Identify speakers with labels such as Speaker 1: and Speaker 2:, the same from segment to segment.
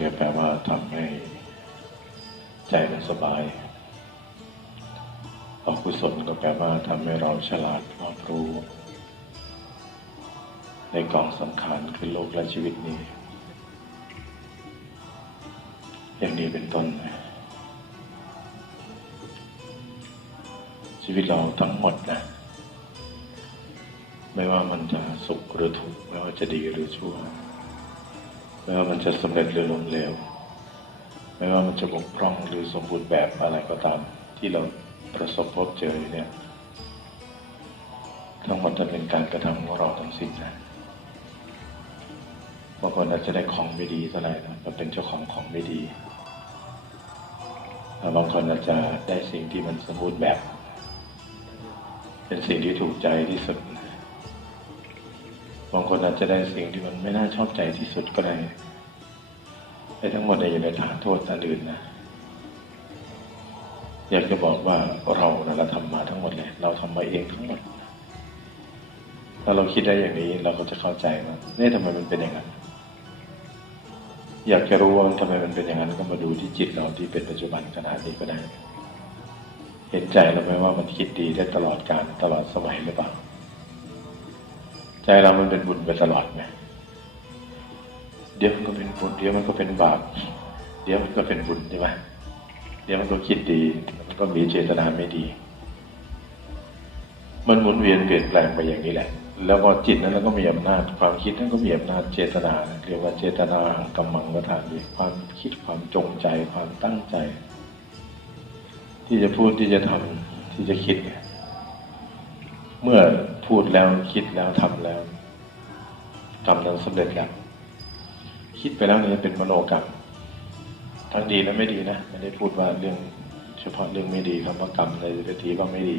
Speaker 1: ก็แปลว่าทำให้ใจมันสบายอกุศลก็แปลว่าทำให้เราฉลาดรอบรู้ ในกองสำคัญคือโลกและชีวิตนี้ อย่างนี้เป็นต้น ชีวิตเราทั้งหมดนะไม่ว่ามันจะสุขหรือทุกข์ไม่ว่าจะดีหรือชั่ว ไม่ว่ามันจะสำเร็จหรือล้มเหลวไม่ว่ามันจะบกพร่องหรือสมบูรณ์แบบอะไรก็ตาม ที่เราประสบพบเจอเนี่ยทั้งหมดจะเป็นการกระทำของเราทั้งสิ้นนะบางคนอาจจะได้ของไม่ดีเท่าไหร่นะก็เป็นเจ้าของของไม่ดีบางคนอาจจะได้สิ่งที่มันสมบูรณ์แบบ เป็นสิ่งที่ถูกใจที่สุดางคนอาจจะได้สิ่งที่มันไม่น่าชอบใจที่สุดก็ได้ไอ้ทั้งหมดเนี่ยอย่าไปถามโทษตาอื่นนะ อยากจะบอกว่าเรานะเราทำมาทั้งหมดเลยเราทำมาเองทั้งหมดถ้าเราคิดได้อย่างนี้เราก็จะเข้าใจว่าเนี่ยทำไมมันเป็นอย่างนั้น อยากจะรู้ว่าทำไมมันเป็นอย่างนั้นก็มาดูที่จิตเราที่เป็นปัจจุบันขนาดนี้ก็ได้ เห็นใจเราไหมว่ามันคิดดีได้ตลอดการตลอดสมัยหรือเปล่า ใจเรามันเป็นบุญไปตลอดไหมเดี๋ยวมันก็เป็นบุญ เดี๋ยวมันก็เป็นบาป เดี๋ยวมันก็เป็นบุญใช่ไหมเดี๋ยวมันก็คิดดี มันก็มีเจตนาไม่ดี มันหมุนเวียนเปลี่ยนแปลงไปอย่างนี้แหละ แล้วก็จิตนั้นก็มีอำนาจ ความคิดนั้นก็มีอำนาจเจตนา เรียกว่าเจตนากำมังกทานีความคิดความจงใจ ความตั้งใจ ที่จะพูดที่จะทำที่จะคิด เมื่อ พูดแล้วคิดแล้วทำแล้วกรรมนั้นสำเร็จแล้วคิดไปแล้วเนี่ยเป็นมโนกรรมทั้งดีและไม่ดีนะไม่ได้พูดว่าเรื่องเฉพาะเรื่องไม่ดีคำว่ากรรมในปทีว่าไม่ดี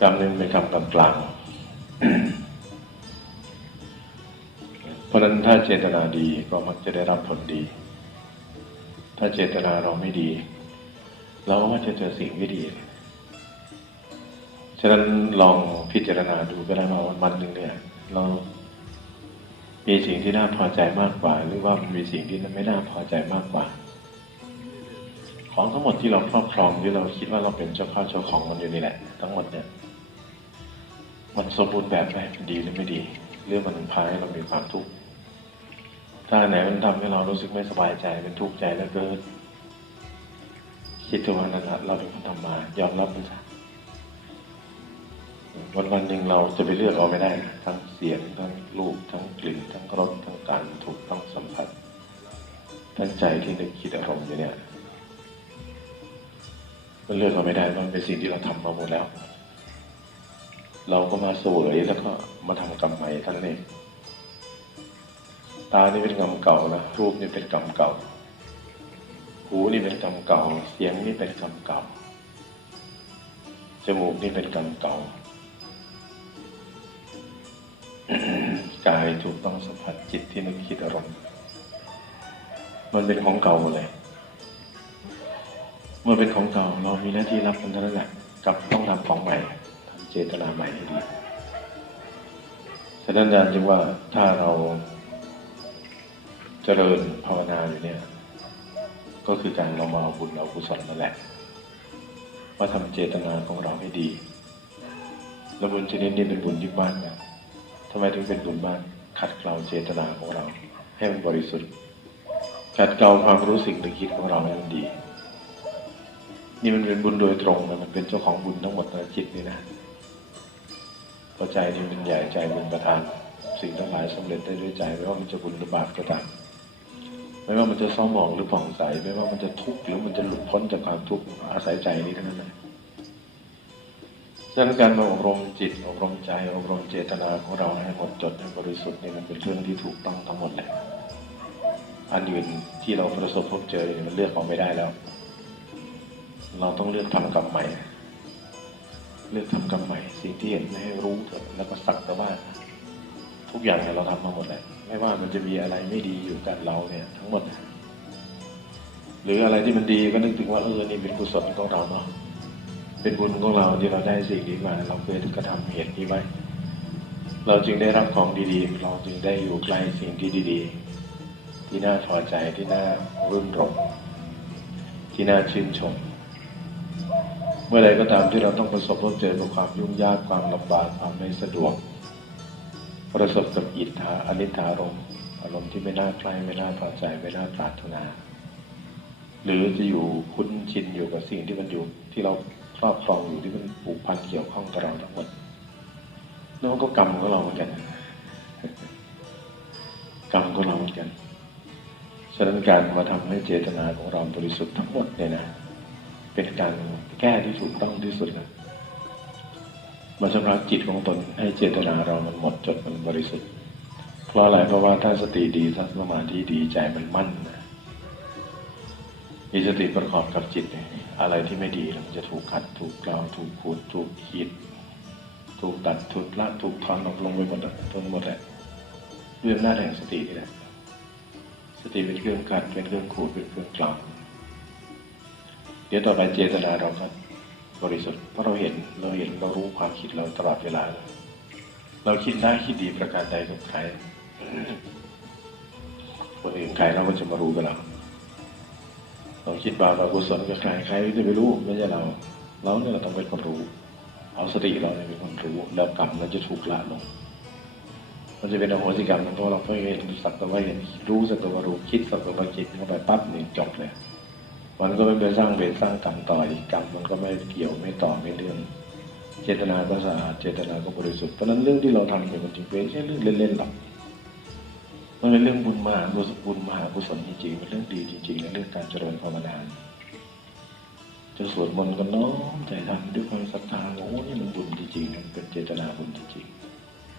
Speaker 1: กรรมหนึ่งเป็นกรรมกลางกลางเพราะฉะนั้นถ้าเจตนาดีก็มักจะได้รับผลดี ถ้าเจตนาเราไม่ดี เราก็จะเจอสิ่งไม่ดี ฉะนั้นลอง พิจารณาดูก็ได้ว่าวันหนึ่งเนี่ย เรามีสิ่งที่น่าพอใจมากกว่า หรือว่ามันมีสิ่งที่ไม่น่าพอใจมากกว่า ของทั้งหมดที่เราครอบครองที่เราคิดว่าเราเป็นเจ้าข้าเจ้าของมันอยู่นี่แหละ ทั้งหมดเนี่ย มันสมบูรณ์แบบไหมมันดีหรือไม่ดีเรื่องมันพาให้เรามีความทุกข์ถ้าไหนมันทำให้เรารู้สึกไม่สบายใจเป็นทุกข์ใจแล้วเกินคิดถึงวันนั้นเราเป็นคนทำมายอมรับมันซะ วันวันหนึ่งเราจะไปเลือกเอาไม่ได้ ทั้งเสียงทั้งรูปทั้งกลิ่น ทั้งรสทั้งการถูกต้องสัมผัสทั้งใจที่นึกคิดอารมณ์อยู่เนี่ยมันเลือกเราไม่ได้มันเป็นสิ่งที่เราทำมาหมดแล้ว เราก็มาเสวยแล้วก็มาทำกรรมใหม่ทั้งนี้นเองตานี่เป็นกรรมเก่านะรูปนี่เป็นกรรมเก่า หูนี่เป็นกรรมเก่า เสียงนี่เป็นกรรมเก่าจมูกนี่เป็นกรรมเก่า กายถูกต้องสัมผัสจิตที่นึกคิดอารมณ์มันเป็นของเก่าหมดเลย เมื่อเป็นของเก่าเรามีหน้าที่รับมันเท่านั้นแหละกับต้องทำของใหม่ทำเจตนาใหม่ให้ดีฉะนั้นอาจารย์จึงว่าถ้าเราเจริญภาวนาอยู่เนี่ย ก็คือการเรามาเอาบุญเอากุศลนั่นแหละมาทำเจตนาของเราให้ดี แล้วบุญชนิดนี้เป็นบุญที่งมากนะ ทำไมถึงเป็นบุญมาก ขัดเกลาเจตนาของเรา ให้มันบริสุทธิ์ ขัดเกลาความรู้สึกนึกคิดของเราให้มันดี นี่มันเป็นบุญโดยตรงนะมันเป็นเจ้าของบุญทั้งหมดในจิตนี่นะพอใจนี่เป็นใหญ่ใจเป็นประธาน สิ่งทั้งหลายสำเร็จได้ด้วยใจไม่ว่ามันจะบุญหรือบาปก็ตามไม่ว่ามันจะเศร้าหมองหรือผ่องใส ไม่ว่ามันจะทุกข์หรือมันจะหลุดพ้นจากความทุกข์อาศัยใจนี้ทั้งนั้นเลย ฉะนั้นการมาอบรมจิตอบรมใจอบรมเจตนาของเราให้หมดจดให้บริสุทธิ์นี่มันเป็นเรื่องที่ถูกต้องทั้งหมดเลยอันอื่นที่เราประสบพบเจอมันเลือกเอาไม่ได้แล้ว เราต้องเลือกทำกรรมใหม่ เลือกทำกรรมใหม่ สิ่งที่เห็นไม่ให้รู้เถอะแล้วก็สักแต่ว่า ทุกอย่างเนี่ยเราทำมาหมดเลยไม่ว่ามันจะมีอะไรไม่ดีอยู่กับเราเนี่ยทั้งหมด หรืออะไรที่มันดีก็นึกถึงว่าเออนี่เป็นกุศลของเราเนาะ เป็นบุญของเราที่เราได้สิ่งนี้มา เราเคยกระทำเหตุนี้ไว้ เราจึงได้รับของดีๆ เราจึงได้อยู่ใกล้สิ่งที่ดี ๆ ที่น่าพอใจที่น่ารื่นรมที่น่าชื่นชม เมื่อใดก็ตามที่เราต้องประสบพบเจอกับความยุ่งยากความลำบากความไม่สะดวก ประสบกับอิทธาอนิถารมอารมณ์ที่ไม่น่าใคร่ไม่น่าพอใจไม่น่าปรารถนา หรือจะอยู่คุ้นชินอยู่กับสิ่งที่มันอยู่ที่เรา รอบครองอยู่ที่มันผูกพันเกี่ยวข้องกับเราทั้งหมดนั่นก็กรรมของเราเหมือนกัน กรรมของเราเหมือนกันฉะนั้นการมาทำให้เจตนาของเราบริสุทธิ์ทั้งหมดเนี่ยนะเป็นการแก้ที่ถูกต้องที่สุดนะมาชำระจิตของตนให้เจตนาเรามันหมดจดมันบริสุทธิ์เพราะอะไรเพราะว่าถ้าสติดีถ้าสมาธิดีใจมันมั่นนะ มีสติประกอบกับจิตเนี่ยอะไรที่ไม่ดีมันจะถูกขัดถูกกล่าวถูกขูดถูกขีดถูกตัดถูกละถูกทอนออกลงไปหมดทั้งหมดแหละเรื่องหน้าแห่งสตินี่แหละสติเป็นเครื่องกัดเป็นเครื่องขูดเป็นเครื่องกล่าวเดี๋ยวต่อไปเจตนาเราก็บริสุทธิ์เพราะเราเห็นเราเห็นเรารู้ความคิดเราตลอดเวลา เราคิดได้คิดดีประการใดกับใครคนอื่นใครเราก็จะมารู้กับเรา เราคิดบาปเรากุศลกับใครใครจะไปรู้ไม่ใช่เรา เราเนี่ยเราต้องเป็นคนรู้ เอาสติเราเนี่ยเป็นคนรู้ แล้วกรรมมันจะถูกละลง มันจะเป็นอโหสิกรรมเพราะเราไม่เห็นสักแต่ว่าเห็นรู้สักแต่ว่ารู้คิดสักแต่ว่าคิดเข้าไปปั๊บหนึ่งจบเลย มันก็ไม่ไปสร้างเวรสร้างกรรมต่ออีกกรรมมันก็ไม่เกี่ยวไม่ต่อไม่เรื่อง เจตนาก็สะอาดเจตนาก็บริสุทธิ์เพราะนั้นเรื่องที่เราทำเนี่ยมันจึงเป็นไม่ใช่เรื่องเล่นๆหรอก มันเป็นเรื่องบุญมหาบุญบุญมหากุศลจริงๆเป็นเรื่องดีจริงๆในเรื่องการเจริญภาวนาจะสวดมนต์ก็น้อมใจทำด้วยความศรัทธาโอ้นี่มันบุญจริงๆมันเป็นเจตนาบุญจริง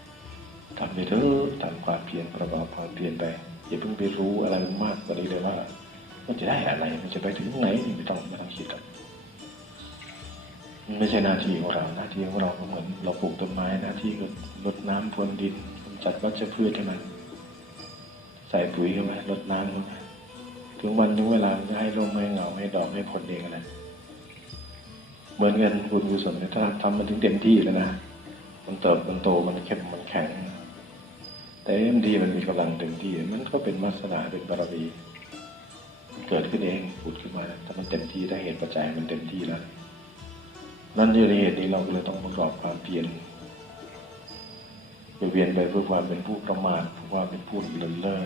Speaker 1: ๆทำไปเถอะทำความเพียรประกอบความเพียรไปอย่าเพิ่งไปรู้อะไรมันมากกว่านี้เลยว่า มันจะได้อะไรมันจะไปถึงไหนไม่ต้องไม่ต้องคิดหรอกไม่ใช่หน้าที่ของเราหน้าที่ของเราเหมือนเราปลูกต้นไม้หน้าที่ก็รดน้ำพรวนดินจัดวัชพืชให้มัน ใส่ปุ๋ยเข้าไปรดน้ำเข้าไปถึงวันถึงเวลามันจะให้ร่มให้เงาให้ดอกให้ผลเองนะเหมือนกันบุญกุศลเนี่ยถ้าทำมันถึงเต็มที่แล้วนะมันเติบมันโตมันเข้มมันแข็ง แต่เต็มที่มันมีกำลังเต็มที่ มันก็เป็นมัสนาเป็นบารมีเกิดขึ้นเองผุดขึ้นมาถ้ามันเต็มที่ถ้าเหตุปัจจัยมันเต็มที่แล้วนั่นด้วยเหตุนี้เราก็เลยต้องประกอบความเพียรเวียนไปเพื่อความเป็นผู้ประมาท ว่ามเป็นผู้เลินเล่อ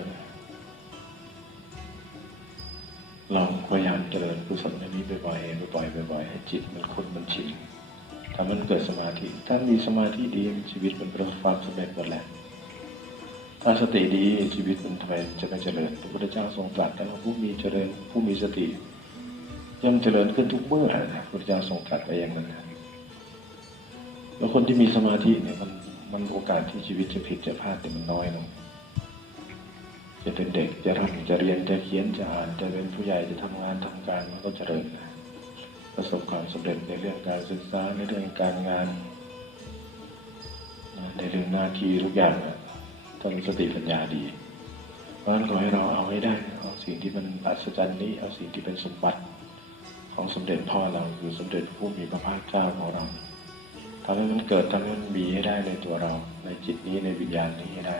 Speaker 1: เราพยายามเจริญกุศลอันนี้บ่อยๆบ่อยๆบ่อยๆให้จิตมันคุ้นมันชินถ้ามันเกิดสมาธิ ถ้ามีสมาธิดีชีวิตมันประสบความสำเร็จหมดแหละถ้าสติดีชีวิตมันทำไมจะไม่เจริญ พระพุทธเจ้าทรงตรัสว่าผู้มีเจริญผู้มีสติย่อมเจริญขึ้นทุกเมื่อนะพระพุทธเจ้าทรงตรัสไว้อย่างนั้นนะแล้วคนที่มีสมาธิเนี่ยมันมันโอกาสที่ชีวิตจะผิดจะพลาดเนี่ยมันน้อยลง จะเป็นเด็กจะทำจะเรียนจะเขียนจะอ่านจะเป็นผู้ใหญ่จะทำงานทำการมันก็เจริญประสบความสำเร็จในเรื่องการศึกษาในเรื่องการงานในเรื่องหน้าที่ทุกอย่างถ้ามีสติปัญญาดี เพราะฉะนั้นขอให้เราเอาให้ได้เอาสิ่งที่มันอัศจรรย์นี้เอาสิ่งที่เป็นสมบัติของสมเด็จพ่อเราคือสมเด็จผู้มีพระภาคเจ้าของเราทำให้มันเกิดทำให้มันมีให้ได้ในตัวเรา ในจิตนี้ในวิญญาณนี้ให้ได้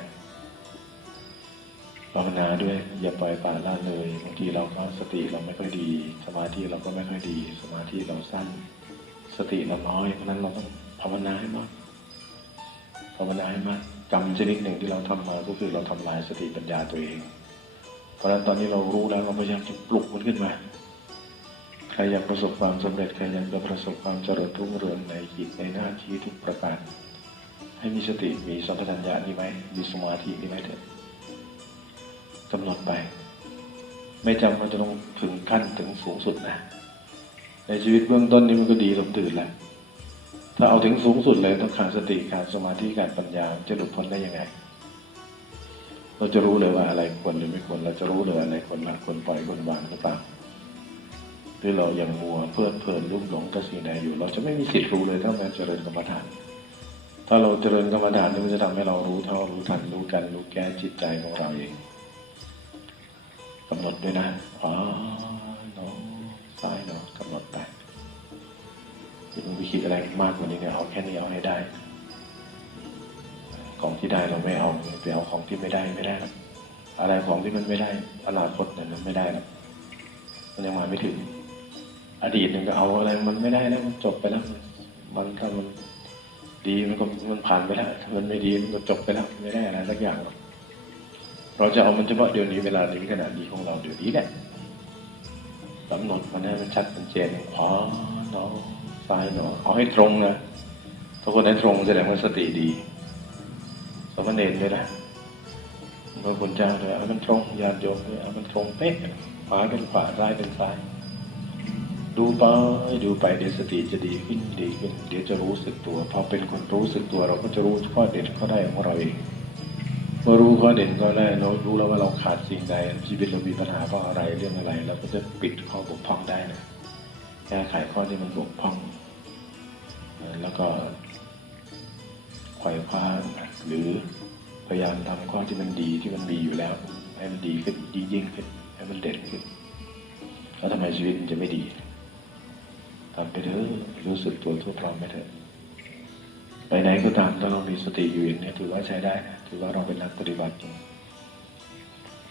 Speaker 1: ภาวนาด้วยอย่าปล่อยปละละเลยบางทีเราก็สติเราไม่ค่อยดี สมาธิเราก็ไม่ค่อยดี สมาธิเราสั้น สติเราน้อยเพราะนั้นเราต้องภาวนาให้มากภาวนาให้มากกรรมชนิดหนึ่งที่เราทำมาก็คือเราทำลายสติปัญญาตัวเอง เพราะฉะนั้นตอนนี้เรารู้แล้วเราพยายามจะปลุกมันขึ้นมาใครอยากประสบความสำเร็จใครอยากจะประสบความเจริญรุ่งเรืองในกิจในหน้าที่ทุกประการให้มีสติมีสัมปชัญญะนี้ไหมมีสมาธินี้ไหมเถอะ กำหนดไป ไม่จำมันจะต้องถึงขั้นถึงสูงสุดนะ ในชีวิตเบื้องต้นนี้มันก็ดีลมตื่นแล้วถ้าเอาถึงสูงสุดเลยต้องขาดสติขาดสมาธิขาดปัญญาจะหลุดพ้นได้ยังไง เราจะรู้เลยว่าอะไรควรหรือไม่ควรเราจะรู้เลยอะไรควรละควรปล่อยควรวางหรือเปล่าหรือเรายังมัวเพลิดเพลินลุ่มหลงกับสิ่งใดอยู่ เราจะไม่มีสิทธิ์รู้เลยถ้าเราเจริญกรรมฐาน ถ้าเราเจริญกรรมฐานนี่มันจะทำให้เรารู้เท่ารู้ทันรู้กันรู้แก้จิตใจของเราเอง กำหนดด้วยนะอ๋อหนอซ้ายหนอกำหนดไปอย่าเพิ่งไปคิดอะไรมากกว่านี้เนี่ยเอาแค่นี้เอาให้ได้ ของที่ได้เราไม่เอาไปเอาของที่ไม่ได้ไม่ได้หรอกอะไรของที่มันไม่ได้อนาคตเนี่ยมันไม่ได้หรอกมันยังมาไม่ถึง อดีตเนี่ยก็เอาอะไรมันไม่ได้แล้วมันจบไปแล้ว มันถ้ามันดีมันก็มันผ่านไปแล้วถ้ามันไม่ดีมันก็จบไปแล้วไม่ได้อะไรสักอย่างหรอก เราจะเอามันเฉพาะเดี๋ยวนี้เวลานี้ขณะนี้ของเราเดี๋ยวนี้แหละกำหนดมันให้มันชัดมันเจนขวาหนอซ้ายหนอเอาให้ตรงนะถ้าคนไหนตรงแสดงว่าสติดีสมณเณรด้วยนะพระคุณเจ้าเลยเอามันตรงญาติโยมด้วยเอามันตรงเป๊ะขวาเป็นขวาซ้ายเป็นซ้าย ดูไปดูไปเดี๋ยวสติจะดีขึ้นดีขึ้น เดี๋ยวจะรู้สึกตัวพอเป็นคนรู้สึกตัวเราก็จะรู้ข้อเด่นข้อได้ของเราเอง มื่อรู้ข้อเด่นก็ได้เรารู้แล้วว่าเราขาดสิ่งใดชีวิตเรามีปัญหาเพราะอะไรเรื่องอะไรเราก็จะปิดข้อบกพร่องได้นะแก้ไขข้อที่มันบกพร่อง แล้วก็ไขว่คว้าหรือพยายามทำข้อที่มันดีที่มันมีอยู่แล้ว ให้มันดีขึ้นดียิ่งขึ้นให้มันเด่นขึ้นแล้วทำไมชีวิตมันจะไม่ดีทำไปเถอะรู้สึกตัวทั่วพร้อมไปเถอะไปไหนก็ตามถ้าเรามีสติอยู่อย่างนี้ถือว่าใช้ได้นะ ถือว่าเราเป็นนักปฏิบัติจริง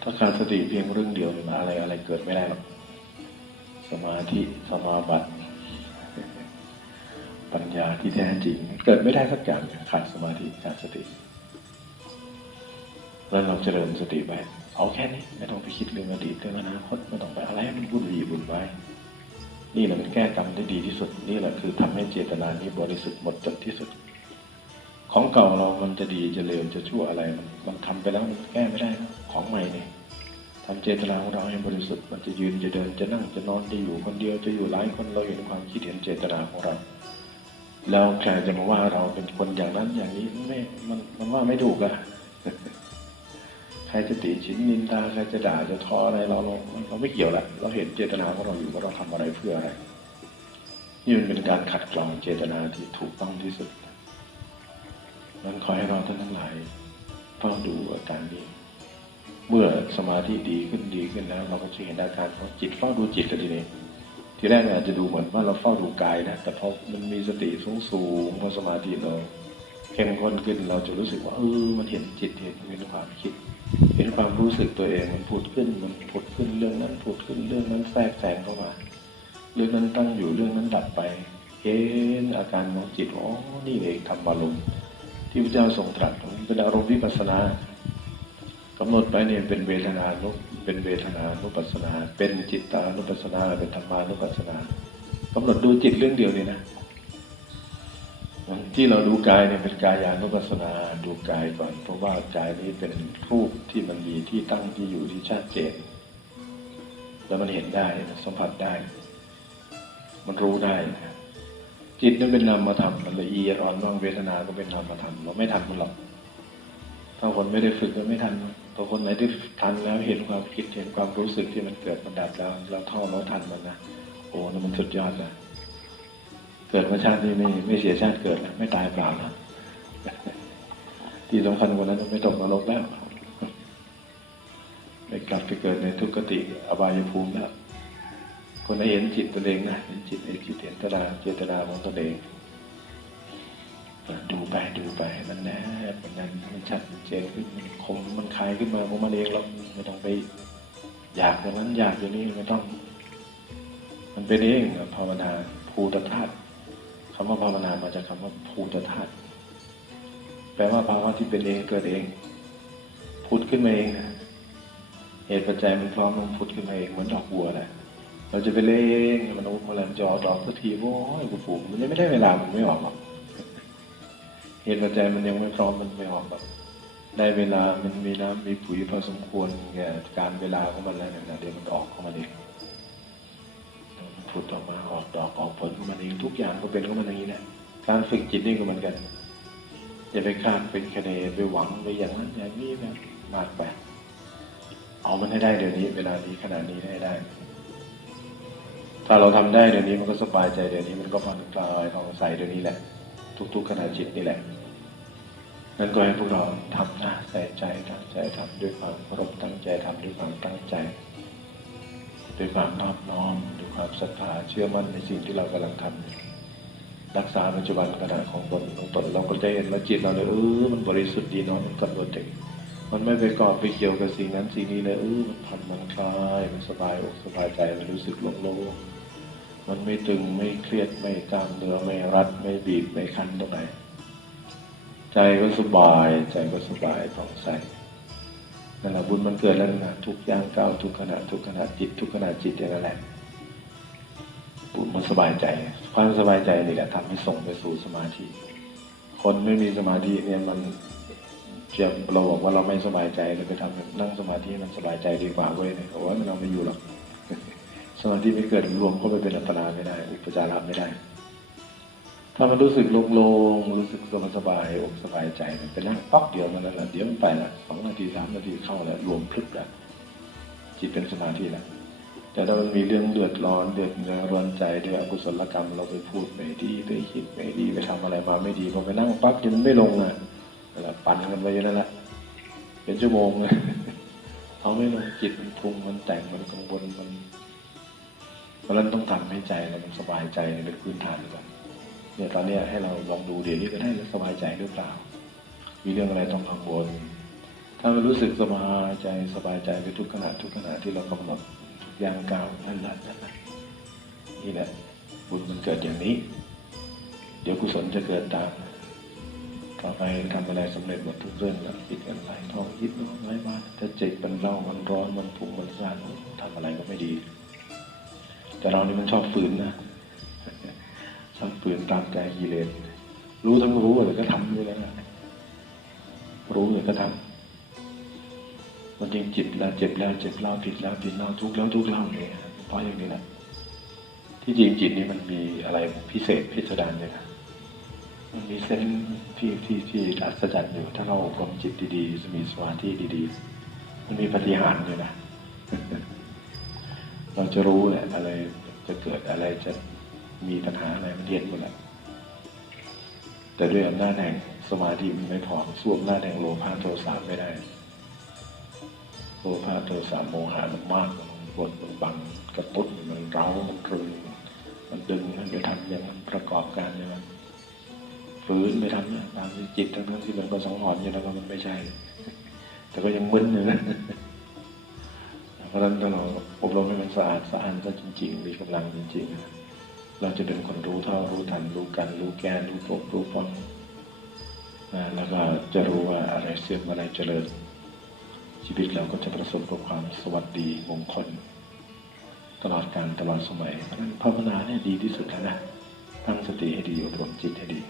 Speaker 1: ถ้าขาดสติเพียงเรื่องเดียวเนี่ยอะไรอะไรเกิดไม่ได้หรอกสมาธิสมาบัติปัญญาที่แท้จริง เกิดไม่ได้สักอย่างขาดสมาธิขาดสติ แล้วเราเจริญสติไปเอาแค่นี้ไม่ต้องไปคิดเรื่องอดีตเรื่องอนาคตไม่ต้องไปอะไรมันวุ่นวี่วุ่นวายนี่แหละมันแก้กรรมได้ดีที่สุด นี่แหละคือทำให้เจตนานี้บริสุทธิ์หมดจดที่สุด ของเก่าเรามันจะดีจะเลวจะชั่วอะไร มันมันทำไปแล้วมันแก้ไม่ได้ ของใหม่เนี่ยทำเจตนาของเราให้บริสุทธิ์มันจะยืนจะเดินจะนั่งจะนอนจะอยู่คนเดียวจะอยู่หลายคนเราเห็นความคิดเห็นเจตนาของเรา แล้วใครจะมาว่าเราเป็นคนอย่างนั้นอย่างนี้ไม่มันมันว่าไม่ถูกอะใครจะติชินนินทาใครจะด่าจะท้ออะไรเราเราเราไม่เกี่ยวละเราเห็นเจตนาของเราอยู่ว่าเราทำอะไรเพื่ออะไรนี่มันเป็นการขัดเกลาเจตนาที่ถูกต้องที่สุด นั้นขอให้เราท่านทั้งหลายเฝ้าดูอาการนี้ เมื่อสมาธิดีขึ้นดีขึ้นแล้ว เราก็จะเห็นอาการของจิตเฝ้าดูจิตกันทีนี้ทีแรกอาจจะดูเหมือนว่าเราเฝ้าดูกายนะ แต่พอมันมีสติสูงสูงพอสมาธิเราเข้มข้นขึ้นเราจะรู้สึกว่าเออมันเห็นจิตเห็นเห็นความคิด เห็นความรู้สึกตัวเองมันผุดขึ้นมันผุดขึ้นเรื่องนั้นผุดขึ้นเรื่องนั้นแทรกแซงเข้ามาเรื่องนั้นตั้งอยู่เรื่องนั้นดับไปเห็นอาการของจิตอ๋อนี่เองธรรมารมณ์ ที่พระเจ้าทรงตรัสเป็นอารมณ์วิปัสนากำหนดไปเนี่ยเป็นเวทนานุเป็นเวทนานุปัสนา เป็นจิตตานุปัสนา เป็นธรรมานุปัสนากำหนดดูจิตเรื่องเดียวนี่นะที่เราดูกายเนี่ยเป็นกายานุปัสสนาดูกายก่อน เพราะว่ากายนี้เป็นรูปที่มันมีที่ตั้งที่อยู่ที่ชัดเจน แล้วมันเห็นได้สัมผัสได้ มันรู้ได้ จิตนั้นเป็นนามธรรมมันละเอียดอ่อนน้องเวทนาก็เป็นนามธรรมเราไม่ทันมันหรอกถ้าคนไม่ได้ฝึกก็ไม่ทันถ้าคนไหนที่ทันแล้วเห็นความคิดเห็นความรู้สึกที่มันเกิดมันดับแล้ว เราท่องเราทันมันนะโอ้นั่นมันสุดยอดนะเกิดมาชาตินี้ไม่ไม่เสียชาติเกิดนะไม่ตายเปล่านะที่สำคัญกว่านั้นไม่ตกนรกแล้วไม่กลับไปเกิดในทุกขติอบายภูมิแล้ว คนไหนเห็นจิตตัวเองนะเห็นจิตเห็นจิตเห็นตาเจตนาของตัวเองดูไปดูไปมันแน่มันนั้นมันชัดมันเจนขึ้นมันคมมันคลายขึ้นมาของมันเองเราไม่ต้องไปอยากอย่างนั้นอยากอย่างนี้ไม่ต้อง มันเป็นเองนะภาวนาภูตธาตุคำว่าภาวนามาจากคำว่าภูตธาตุแปลว่าภาวะที่เป็นเองเกิดเองพุดขึ้นมาเองเหตุปัจจัยมันพร้อมมันพุดขึ้นมาเองเหมือนดอกบัวแหละ เราจะไปเล่งมันโอ้มาแล้วจอดอกสักทีโอ้ยกูปลูมันยังไม่ได้เวลามันไม่ออกหรอกเหตุปัจจัยมันยังไม่พร้อมมันไม่ออกหรอกได้เวลามันมีน้ำมีปุ๋ยพอสมควรแก่การเวลาของมันแล้วเนี่ยเดี๋ยวมันออกของมันเองผุดออกมาออกดอกออกผลของมันเองทุกอย่างก็เป็นของมันอย่างนี้แหละการฝึกจิตนี่ก็เหมือนกันอย่าไปคาดเป็นคะเนไปหวังไปอย่างนั้นอย่างนี้นะมากไปเอามันให้ได้เดี๋ยวนี้ เวลานี้ขนาดนี้ให้ได้ ถ้าเราทำได้เดี๋ยวนี้มันก็สบายใจเดี๋ยวนี้มันก็ผ่อนคลายผ่องใสเดี๋ยวนี้แหละ ทุก ๆขณะจิตนี่แหละนั่นก็ให้พวกเราทำนะใส่ใจตั้งใจทำด้วยความเคารพตั้งใจทำด้วยความตั้งใจด้วยความนอบน้อมด้วยความศรัทธาเชื่อมั่นในสิ่งที่เรากำลังทำรักษาปัจจุบันขณะของตนของตนเราก็จะเห็นว่าจิตเราเลยเออมันบริสุทธิ์ดีเนาะมันกำหนดเองมันไม่ไปเกาะไปเกี่ยวกับสิ่งนั้นสิ่งนี้เลยเออมันผ่อนมันคลายมันสบายอกสบายใจมันรู้สึกโล่งๆ มันไม่ตึงไม่เครียดไม่กล้ามเนื้อไม่รัดไม่บีบไม่คันตรงไหน ใจก็สบาย ใจก็สบายผ่องใสนั่นแหละบุญมันเกิดแล้วนะทุกอย่างก้าวทุกขณะทุกขณะจิต ทุกขณะจิตอย่างนั้นแหละบุญมันสบายใจ ความสบายใจนี่แหละทำให้ส่งไปสู่สมาธิ คนไม่มีสมาธิเนี่ยมันเทียบเราบอกว่าเราไม่สบายใจเราไปทำนั่งสมาธิมันสบายใจดีกว่าเว้ยเนี่ยโอ้ยมันเอาไม่อยู่หรอก สมาธิไม่เกิดรวมเข้าไปเป็นอัปปนาไม่ได้อุปจาระไม่ได้ ถ้ามันรู้สึกโล่งๆรู้สึกสบายสบายอกสบายใจมันไปนั่งป๊อกเดียวมันนั่นแหละเดี๋ยวมันไปละสองนาทีสามนาทีเข้าแล้วรวมพลึกแล้วจิตเป็นสมาธิแล้วแต่ถ้ามันมีเรื่องเดือดร้อนเดือดเนื้อร้อนใจด้วยอกุศลกรรมเราไปพูดไม่ดีไปคิดไม่ดีไปทำอะไรมาไม่ดีพอไปนั่งปั๊บจนมันไม่ลงอะนั่นแหละปั่นกันไปอย่างนั้นแหละเป็นชั่วโมงเลยเอาไม่ลงจิตมันพุงมันแต่งมันกังวลมัน เพราะฉะนั้นต้องทำให้ใจเราสบายใจเป็นพื้นฐานก่อนเนี่ยตอนนี้ให้เราลองดูเดี๋ยวนี้ก็ได้แล้วสบายใจหรือเปล่า มีเรื่องอะไรต้องกังวลถ้ามันรู้สึกสบายใจสบายใจไปทุกขณะทุกขณะที่เรากำหนดทุกอย่างก้าวนั่นแหละนั่นแหละนี่แหละบุญมันเกิดอย่างนี้ เดี๋ยวกุศลจะเกิดตามต่อไปทำอะไรสำเร็จหมดทุกเรื่องแล้วปิดกันไหลทองยิบน้องไหลมาถ้าเจิตมันเล่ามันร้อนมันผุมันซ่านทำอะไรก็ไม่ดี แต่เรานี่มันชอบฝืนนะชอบฝืนตามใจกิเลสรู้ทั้งรู้แต่ก็ทำด้วยนะรู้แต่ก็ทำมันจริงจิตแล้วเจ็บแล้วเจ็บเล่าผิดแล้วผิดเล่าทุกข์แล้วทุกข์เล่าเลยนะเพราะอย่างนี้นะที่จริงจิตนี้มันมีอะไรพิเศษพิสดารเลยนะมันมีเส้นที่ที่ที่อัศจรรย์อยู่ ถ้าเราอบรมจิตดีๆมีสมาธิดีๆ มันมีปฏิหารอยู่นะ เราจะรู้แหละอะไรจะเกิดอะไรจะมีปัญหาอะไรมันเรียนหมดแหละแต่ด้วยอำนาจแห่งสมาธิมันไม่พอสู้อำนาจแห่งโลภะโทสะไม่ได้โลภะโทสะโมหะมันมากมันบดมันบังกระตุ้นมันเร้ามันรึงมันดึงมันไปทำอย่างนั้นประกอบการอย่างนั้นฝืนไปทำเนี่ยตามจิตทั้งนั้นที่มันก็สังหรณ์อยู่แล้วก็มันไม่ใช่ แต่ก็ยังมึนอยู่นะ ราะฉะนั้นถ้าเราอบรมให้มันสะอาดสะอาดซะจริง ๆ มีกำลังจริง ๆ เราจะเป็นคนรู้เท่ารู้ทันรู้กัน รู้แก้รู้ปกรู้ป้องนะแล้วก็จะรู้ว่าอะไรเสื่อมอะไรเจริญ ชีวิตเราก็จะประสบกับความสวัสดีมงคล ตลอดการตลอดสมัยเพราะฉะนั้นภาวนาเนี่ยดีที่สุดแล้วนะตั้งสติให้ดีอบรมจิตให้ดี